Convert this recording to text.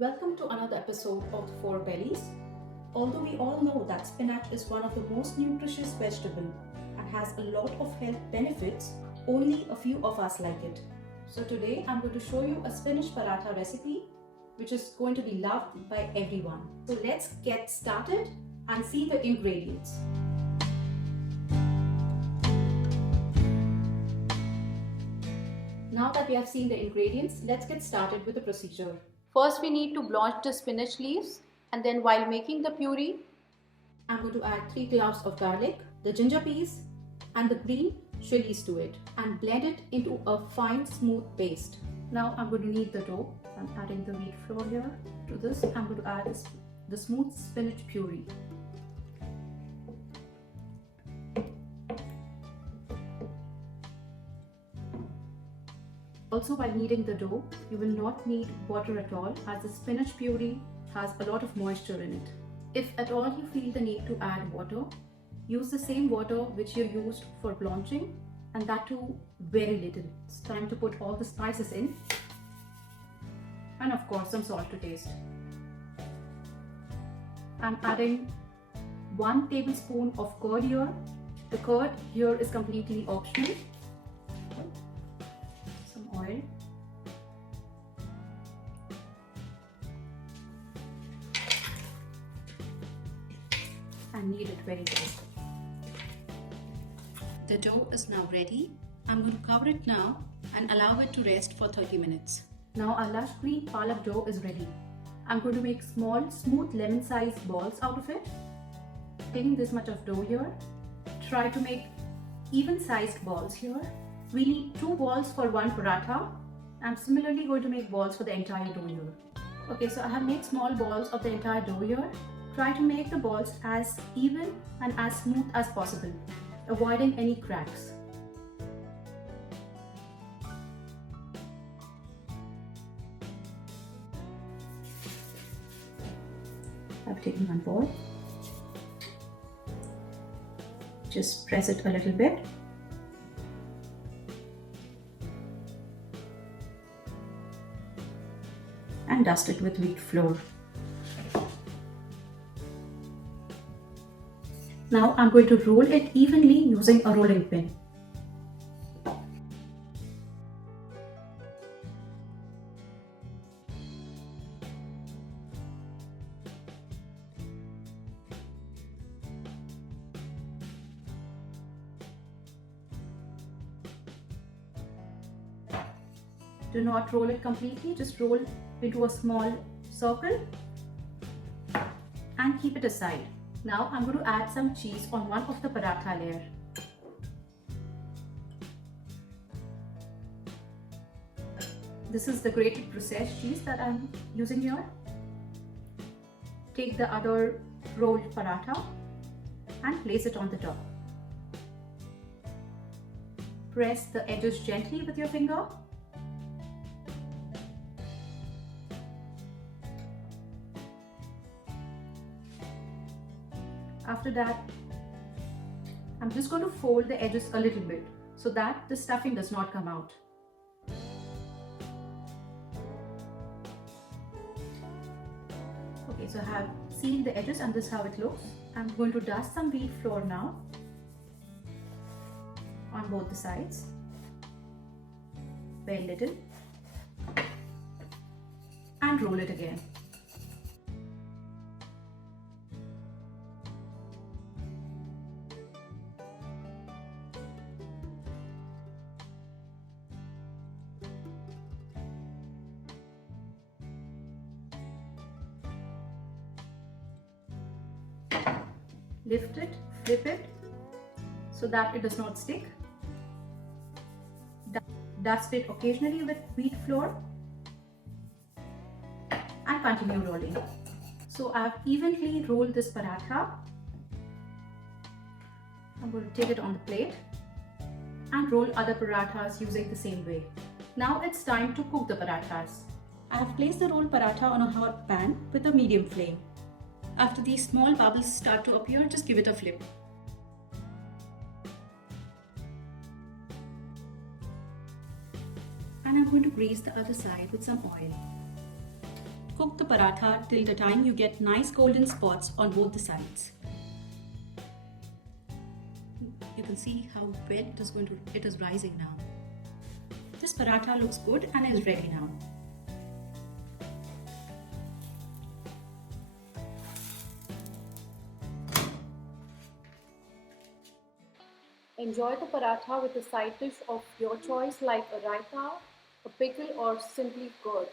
Welcome to another episode of the Four Bellies. Although we all know that spinach is one of the most nutritious vegetable and has a lot of health benefits, only a few of us like it. So today I'm going to show you a spinach paratha recipe which is going to be loved by everyone. So let's get started and see the ingredients. Now that we have seen the ingredients, let's get started with the procedure. First, we need to blanch the spinach leaves, and then while making the puree, I'm going to add 3 cloves of garlic, the ginger peas, and the green chillies to it, and blend it into a fine smooth paste. Now I'm going to knead the dough. I'm adding the wheat flour here. To this, I'm going to add the smooth spinach puree. Also, while kneading the dough, you will not need water at all as the spinach puree has a lot of moisture in it. If at all you feel the need to add water, use the same water which you used for blanching, and that too very little. It's time to put all the spices in and of course some salt to taste. I'm adding 1 tablespoon of curd here. The curd here is completely optional. Oil, and knead it very well. The dough is now ready. I'm going to cover it now and allow it to rest for 30 minutes. Now our lush green palak dough is ready. I'm going to make small, smooth lemon-sized balls out of it. Taking this much of dough here, try to make even-sized balls here. We need 2 balls for 1 paratha. I'm similarly going to make balls for the entire dough here. Okay, so I have made small balls of the entire dough here. Try to make the balls as even and as smooth as possible, avoiding any cracks. I've taken 1 ball. Just press it a little bit. And dust it with wheat flour. Now I'm going to roll it evenly using a rolling pin. Do not roll it completely, just roll into a small circle and keep it aside. Now I'm going to add some cheese on one of the paratha layer. This is the grated processed cheese that I'm using here. Take the other rolled paratha and place it on the top. Press the edges gently with your finger. After that, I'm just going to fold the edges a little bit so that the stuffing does not come out. Okay, so I have sealed the edges and this is how it looks. I'm going to dust some wheat flour now on both the sides, very little, and roll it again. Lift it, flip it so that it does not stick. Dust it occasionally with wheat flour and continue rolling. So I have evenly rolled this paratha. I'm going to take it on the plate and roll other parathas using the same way. Now it's time to cook the parathas. I have placed the rolled paratha on a hot pan with a medium flame. After these small bubbles start to appear, just give it a flip. And I'm going to grease the other side with some oil. Cook the paratha till the time you get nice golden spots on both the sides. You can see how red it is rising now. This paratha looks good and is ready now. Enjoy the paratha with a side dish of your choice like a raita, a pickle or simply curd.